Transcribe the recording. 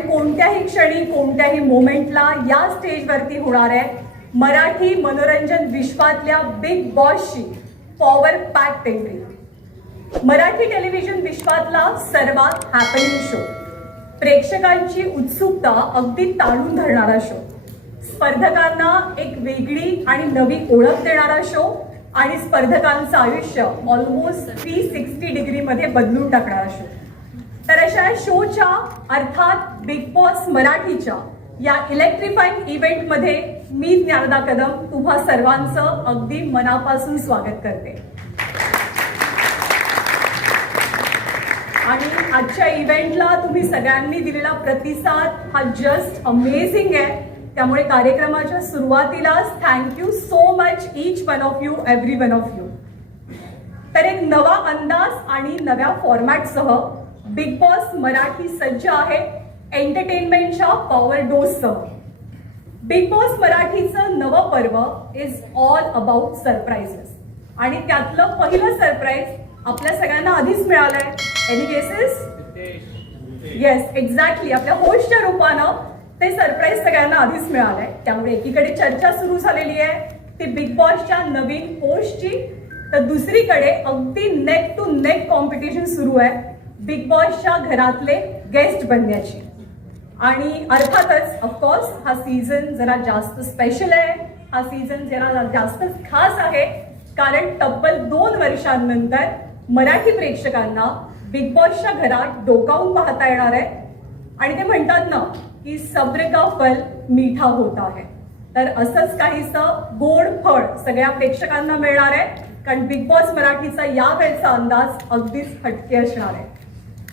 कोणत्याही क्षणी कोणत्याही मोमेंटला या स्टेजवरती होणार आहे मराठी मनोरंजन विश्वातल्या Bigg बॉसची power pack entry Marathi television विश्वातला सर्वात हॅपनिंग शो प्रेक्षकांची उत्सुकता अगदी ताणून धरणारा शो स्पर्धकांना एक वेगळी आणि नवी ओळख देणारा शो आणि स्पर्धकांचं आयुष्य ऑलमोस्ट थ्री सिक्स्टी डिग्रीमध्ये बदलून टाकणारा शो अशा शोच्या अर्थात बिग बॉस मराठीच्या या इलेक्ट्रिफाईंग इव्हेंटमध्ये मी ज्ञानदा कदम तुम्हा सर्वांचं अगदी मनापासून स्वागत करते. आणि आजच्या इव्हेंटला तुम्ही सगळ्यांनी दिलेला प्रतिसाद हा जस्ट अमेझिंग आहे. त्यामुळे कार्यक्रमाच्या सुरुवातीलाच thank you so much each one of you every one of you तर एक नवा अंदाज आणि नव्या फॉर्मॅटसह बिग बॉस मराठी सज्ज आहे एंटरटेनमेंटच्या पॉवर डोससह बिग बॉस मराठीचं नवं पर्व इज ऑल अबाउट सरप्राईजेस आणि त्यातलं पहिलं सरप्राईज आपल्या सगळ्यांना आधीच मिळालंय. एनी केसेस येस एक्झॅक्टली आपल्या होस्टच्या रूपानं ते सरप्राईज सगळ्यांना आधीच मिळालंय. त्यामुळे एकीकडे चर्चा सुरू झालेली आहे. ती बिग बॉसच्या नवीन होस्टची तर दुसरीकडे अगदी नेक टू नेक कॉम्पिटिशन सुरू आहे. बिग बॉसच्या घरातले गेस्ट बनण्याची. आणि अर्थातच ऑफकोर्स हा सीझन जरा जास्त स्पेशल आहे. हा सीझन जरा जास्तच खास आहे. कारण तब्बल दोन वर्षांनंतर मराठी प्रेक्षकांना बिग बॉसच्या घरात डोकावून पाहता येणार आहे. आणि ते म्हणतात ना की सब्र का फल मीठा होता आहे तर असंच काहीसं गोड फळ सगळ्या प्रेक्षकांना मिळणार आहे. कारण बिग बॉस मराठीचा या वेळचा अंदाज अगदीच हटके असणार आहे.